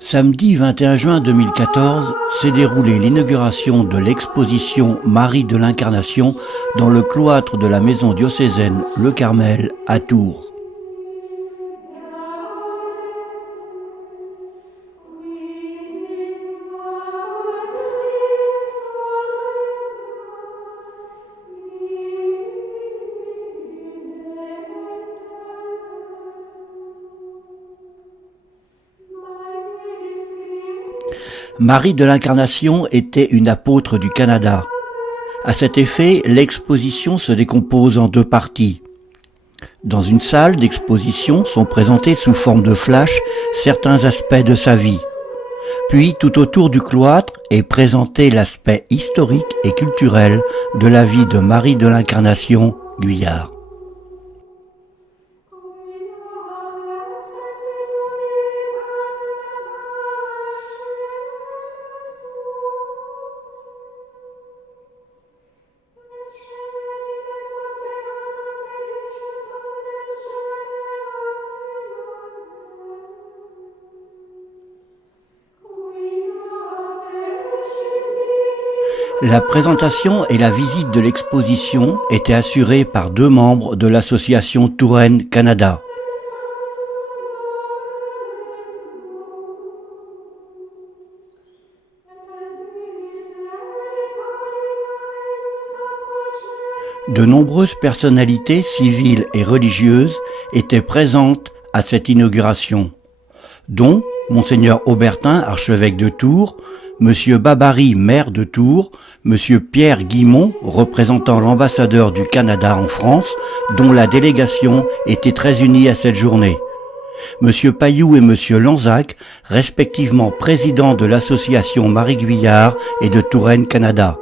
Samedi 21 juin 2014 s'est déroulée l'inauguration de l'exposition Marie de l'Incarnation dans le cloître de la maison diocésaine Le Carmel à Tours. Marie de l'Incarnation était une apôtre du Canada. À cet effet, l'exposition se décompose en deux parties. Dans une salle d'exposition sont présentés sous forme de flash certains aspects de sa vie. Puis, tout autour du cloître est présenté l'aspect historique et culturel de la vie de Marie de l'Incarnation Guyard. La présentation et la visite de l'exposition étaient assurées par deux membres de l'association Touraine Canada. De nombreuses personnalités civiles et religieuses étaient présentes à cette inauguration, dont Monseigneur Aubertin, archevêque de Tours, Monsieur Babary, maire de Tours, Monsieur Pierre Guimont, représentant l'ambassadeur du Canada en France, dont la délégation était très unie à cette journée. Monsieur Pailloux et Monsieur Lanzac, respectivement présidents de l'association Marie Guyard et de Touraine Canada.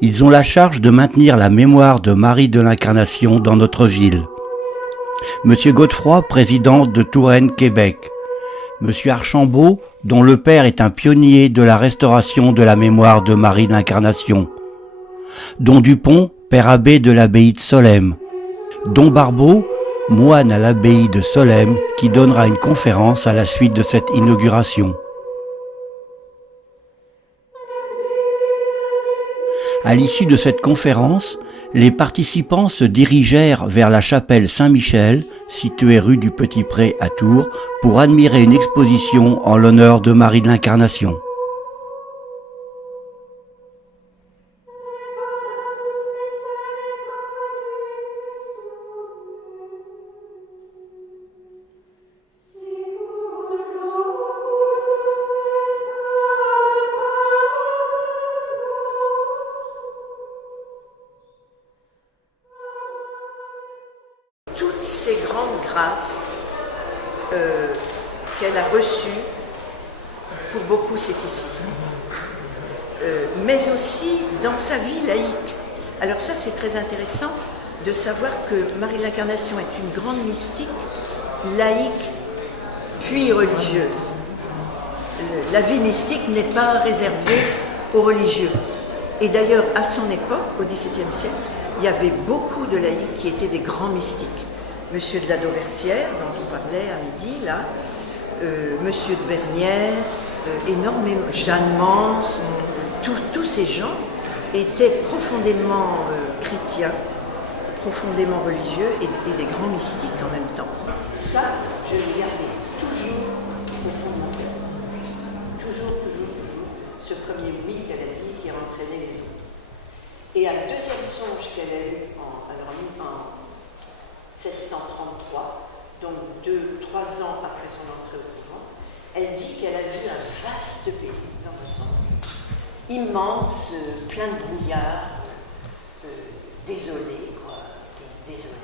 Ils ont la charge de maintenir la mémoire de Marie de l'Incarnation dans notre ville. Monsieur Godefroy, président de Touraine Québec. Monsieur Archambault, dont le père est un pionnier de la restauration de la mémoire de Marie de l'Incarnation. Don Dupont, père abbé de l'abbaye de Solesmes. Don Barbeau, moine à l'abbaye de Solesmes, qui donnera une conférence à la suite de cette inauguration. À l'issue de cette conférence, les participants se dirigèrent vers la chapelle Saint-Michel, située rue du Petit-Pré à Tours, pour admirer une exposition en l'honneur de Marie de l'Incarnation. Toutes ces grandes grâces qu'elle a reçues, pour beaucoup c'est ici, mais aussi dans sa vie laïque. Alors ça c'est très intéressant de savoir que Marie de l'Incarnation est une grande mystique, laïque, puis religieuse. La vie mystique n'est pas réservée aux religieux. Et d'ailleurs, à son époque, au XVIIe siècle, il y avait beaucoup de laïcs qui étaient des grands mystiques. Monsieur de la Dauversière, dont on parlait à midi, là, Monsieur de Bernières, énormément, Jeanne Mance, tous ces gens étaient profondément chrétiens, profondément religieux et des grands mystiques en même temps. Ça, je l'ai gardé toujours au fond de mon cœur. Toujours, ce premier oui qu'elle a dit qui a entraîné les autres. Et un deuxième songe qu'elle a eu en 1633, donc 2-3 ans après son entrée au couvent, elle dit qu'elle a vu un vaste pays dans un songe, immense, plein de brouillard, désolé, quoi, désolé.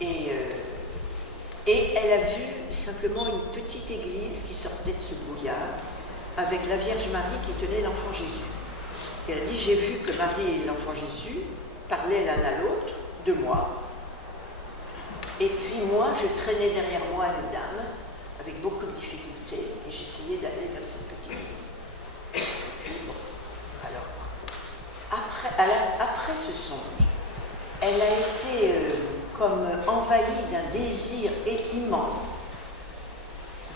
Et elle a vu simplement une petite église qui sortait de ce brouillard, avec la Vierge Marie qui tenait l'enfant Jésus. Et elle a dit, j'ai vu que Marie et l'enfant Jésus parlaient l'un à l'autre de moi. Et puis moi, je traînais derrière moi une dame, avec beaucoup de difficultés, et j'essayais d'aller vers cette petite église. Et puis bon, alors, après ce songe, elle a été comme envahie d'un désir immense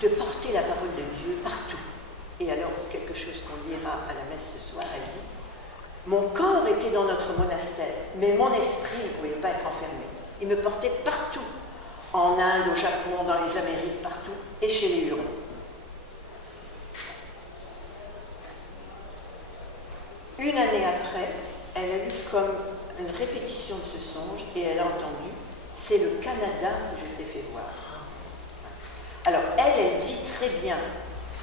de porter la parole de Dieu partout. Et alors, quelque chose qu'on lira à la messe ce soir, elle dit « Mon corps était dans notre monastère, mais mon esprit ne pouvait pas être enfermé. Il me portait partout, en Inde, au Japon, dans les Amériques, partout, et chez les Hurons. » Une année après, elle a eu comme une répétition de ce songe, et elle a entendu « C'est le Canada que je t'ai fait voir. » Alors, elle dit très bien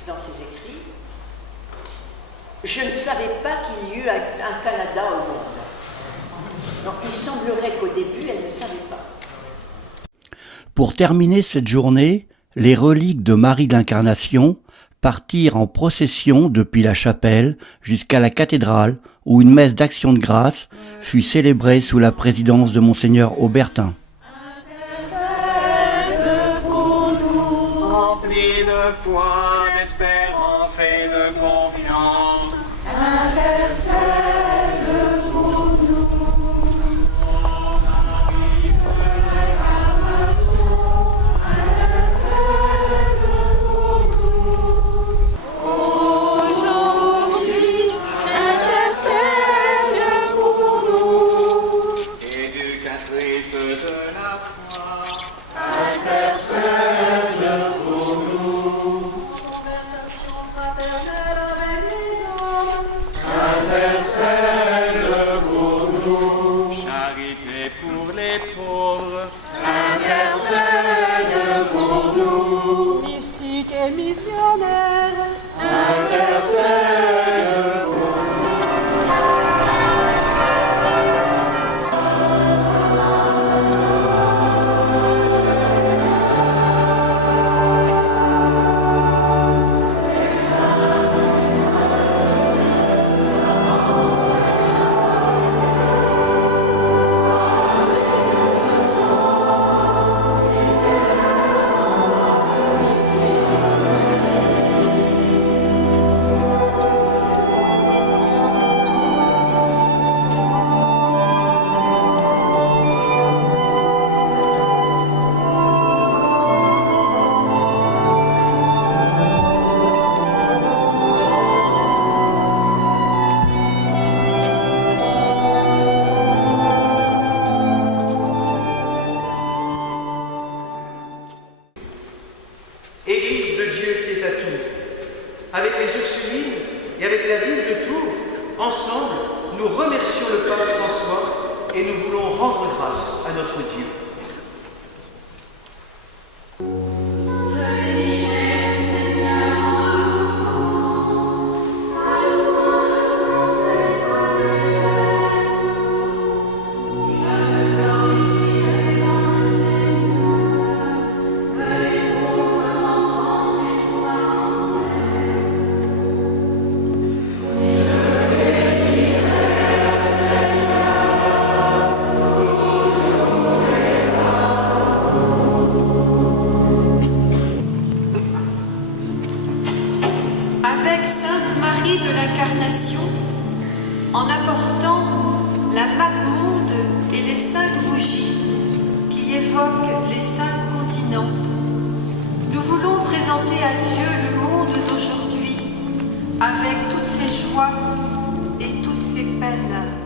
dans ses écrits, je ne savais pas qu'il y eut un Canada au monde. Donc, il semblerait qu'au début, elle ne savait pas. Pour terminer cette journée, les reliques de Marie de l'Incarnation partirent en procession depuis la chapelle jusqu'à la cathédrale où une messe d'action de grâce fut célébrée sous la présidence de Monseigneur Aubertin. Rempli de foi, d'espérance et de confiance, intercède pour nous. Marie de l'Incarnation, intercède pour nous. Aujourd'hui, intercède pour nous. Éducatrice de la foi, intercède. Charité pour les pauvres, intercède pour nous. Mystique et missionnaire, intercède pour nous. Église de Dieu qui est à Tours, avec les Ursulines et avec la ville de Tours, ensemble, nous remercions le pape François et nous voulons rendre grâce à notre Dieu. Avec Sainte Marie de l'Incarnation, en apportant la map monde et les 5 bougies qui évoquent les 5 continents, nous voulons présenter à Dieu le monde d'aujourd'hui avec toutes ses joies et toutes ses peines.